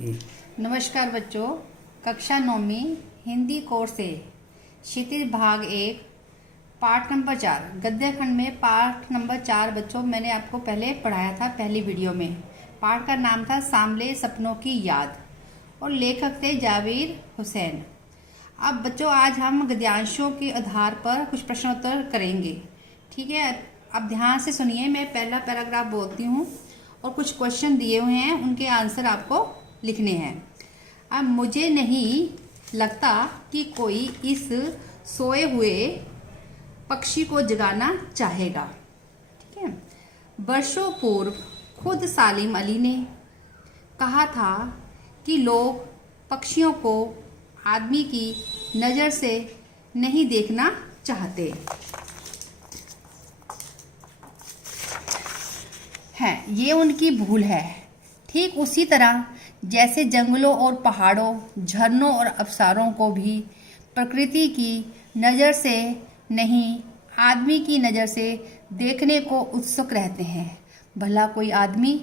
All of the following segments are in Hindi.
नमस्कार बच्चों, कक्षा 9वीं हिंदी कोर्स से क्षितिज भाग 1 पाठ नंबर 4 गद्य खंड में पाठ नंबर 4 बच्चों मैंने आपको पहले पढ़ाया था पहली वीडियो में। पाठ का नाम था सांवले सपनों की याद और लेखक थे जावेद हुसैन। अब बच्चों आज हम गद्यांशों के आधार पर कुछ प्रश्नोत्तर करेंगे, ठीक है। अब ध्यान से सुनिए, मैं पहला पैराग्राफ बोलती हूँ और कुछ क्वेश्चन दिए हुए हैं, उनके आंसर आपको लिखने हैं। अब मुझे नहीं लगता कि कोई इस सोए हुए पक्षी को जगाना चाहेगा, ठीक है। वर्षों पूर्व खुद सालिम अली ने कहा था कि लोग पक्षियों को आदमी की नज़र से नहीं देखना चाहते हैं, ये उनकी भूल है। ठीक उसी तरह जैसे जंगलों और पहाड़ों, झरनों और अवसारों को भी प्रकृति की नज़र से नहीं, आदमी की नज़र से देखने को उत्सुक रहते हैं। भला कोई आदमी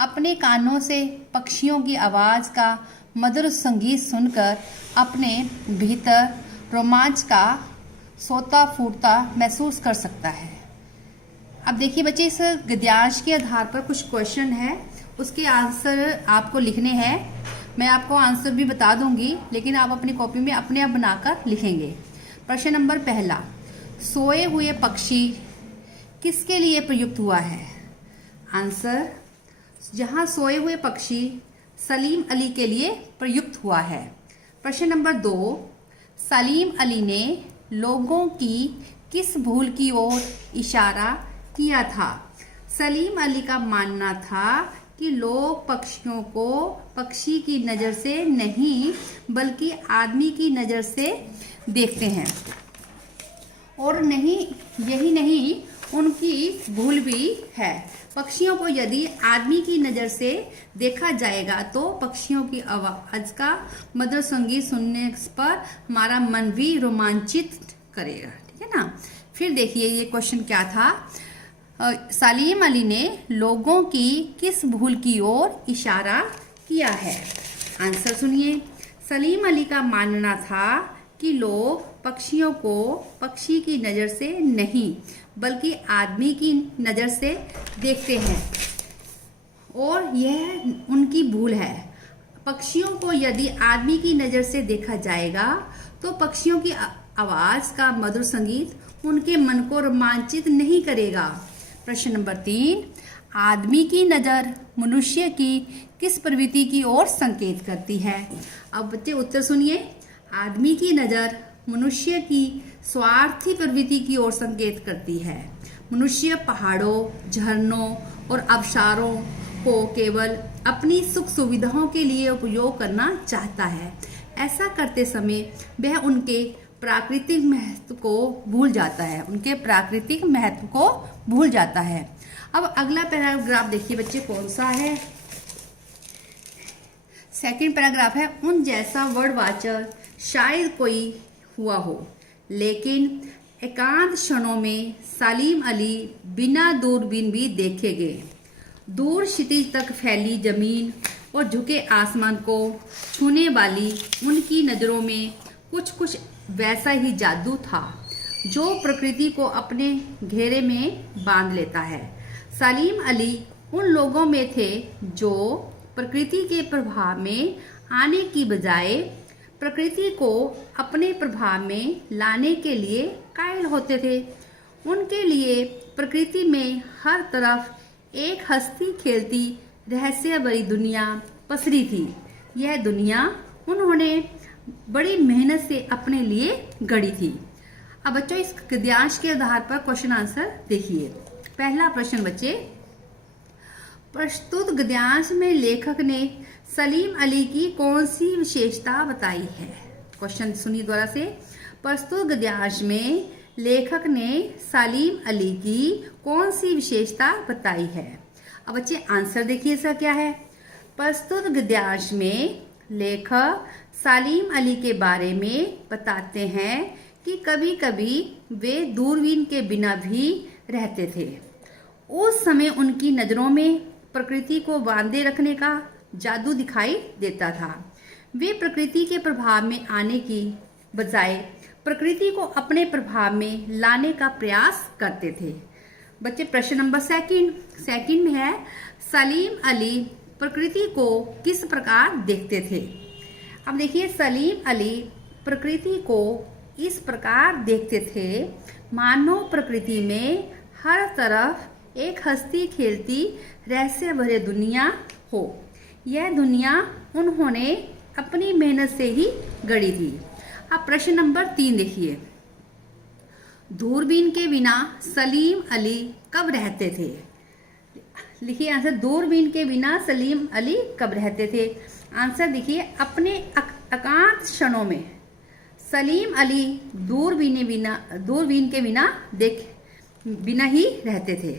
अपने कानों से पक्षियों की आवाज़ का मधुर संगीत सुनकर अपने भीतर रोमांच का सोता फूटता महसूस कर सकता है। अब देखिए बच्चे, इस गद्यांश के आधार पर कुछ क्वेश्चन है, उसके आंसर आपको लिखने हैं। मैं आपको आंसर भी बता दूंगी, लेकिन आप अपनी कॉपी में अपने आप बनाकर लिखेंगे। प्रश्न नंबर पहला, सोए हुए पक्षी किसके लिए प्रयुक्त हुआ है? आंसर, जहां सोए हुए पक्षी सलीम अली के लिए प्रयुक्त हुआ है। प्रश्न नंबर 2, सलीम अली ने लोगों की किस भूल की ओर इशारा किया था? सलीम अली का मानना था कि लोग पक्षियों को पक्षी की नज़र से नहीं बल्कि आदमी की नज़र से देखते हैं, और यही नहीं उनकी भूल भी है। पक्षियों को यदि आदमी की नज़र से देखा जाएगा तो पक्षियों की आवाज़ का मधुर संगीत सुनने पर हमारा मन भी रोमांचित करेगा, ठीक है ना। फिर देखिए ये क्वेश्चन क्या था, सलीम अली ने लोगों की किस भूल की ओर इशारा किया है? आंसर सुनिए, सलीम अली का मानना था कि लोग पक्षियों को पक्षी की नज़र से नहीं बल्कि आदमी की नज़र से देखते हैं, और यह उनकी भूल है। पक्षियों को यदि आदमी की नज़र से देखा जाएगा तो पक्षियों की आवाज़ का मधुर संगीत उनके मन को रोमांचित नहीं करेगा। प्रश्न नंबर 3, आदमी की नज़र मनुष्य की किस प्रवृत्ति की ओर संकेत करती है? अब बच्चे उत्तर सुनिए, आदमी की नज़र मनुष्य की स्वार्थी प्रवृत्ति की ओर संकेत करती है। मनुष्य पहाड़ों, झरनों और अवसारों को केवल अपनी सुख सुविधाओं के लिए उपयोग करना चाहता है। ऐसा करते समय वह उनके प्राकृतिक महत्व को भूल जाता है। अब अगला पैराग्राफ देखिए बच्चे, कौन सा है? सेकंड पैराग्राफ है, उन जैसा वर्डवाचर शायद कोई हुआ हो, लेकिन एकांत क्षणों में सलीम अली बिना दूरबीन भी देखे गए। दूर क्षितिज तक फैली जमीन और झुके आसमान को छूने वाली उनकी नज़रों में कुछ वैसा ही जादू था जो प्रकृति को अपने घेरे में बांध लेता है। सलीम अली उन लोगों में थे जो प्रकृति के प्रभाव में आने की बजाय प्रकृति को अपने प्रभाव में लाने के लिए कायल होते थे। उनके लिए प्रकृति में हर तरफ एक हंसती खेलती रहस्य भरी दुनिया पसरी थी। यह दुनिया उन्होंने बड़ी मेहनत से अपने लिए गढ़ी थी। अब बच्चों इस गद्यांश के आधार पर क्वेश्चन आंसर देखिए। पहला प्रश्न बच्चे, प्रस्तुत गद्यांश में लेखक ने सलीम अली की कौन सी विशेषता बताई है? क्वेश्चन सुनिए दोबारा से, प्रस्तुत गद्यांश में लेखक ने सलीम अली की कौन सी विशेषता बताई है? अब बच्चे आंसर देखिए इसका क्या है। प्रस्तुत गद्यांश में लेखक सलीम अली के बारे में बताते हैं कि कभी कभी वे दूरबीन के बिना भी रहते थे। उस समय उनकी नज़रों में प्रकृति को बांधे रखने का जादू दिखाई देता था। वे प्रकृति के प्रभाव में आने की बजाय प्रकृति को अपने प्रभाव में लाने का प्रयास करते थे। बच्चे प्रश्न नंबर सेकंड में है, सलीम अली प्रकृति को किस प्रकार देखते थे। अब देखिए, सलीम अली प्रकृति को इस प्रकार देखते थे मानो प्रकृति में हर तरफ एक हंसती खेलती रहस्य भरे दुनिया हो। यह दुनिया उन्होंने अपनी मेहनत से ही गढ़ी थी। अब प्रश्न नंबर 3 देखिए, दूरबीन के बिना सलीम अली कब रहते थे। लिखिए आंसर, दूरबीन के बिना सलीम अली कब रहते थे। आंसर देखिए, अपने एकांत क्षणों में सलीम अली दूरबीन के बिना ही रहते थे।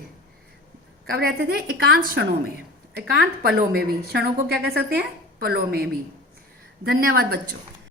कब रहते थे? एकांत क्षणों में, एकांत पलों में भी। क्षणों को क्या कह सकते हैं? पलों में भी। धन्यवाद बच्चों।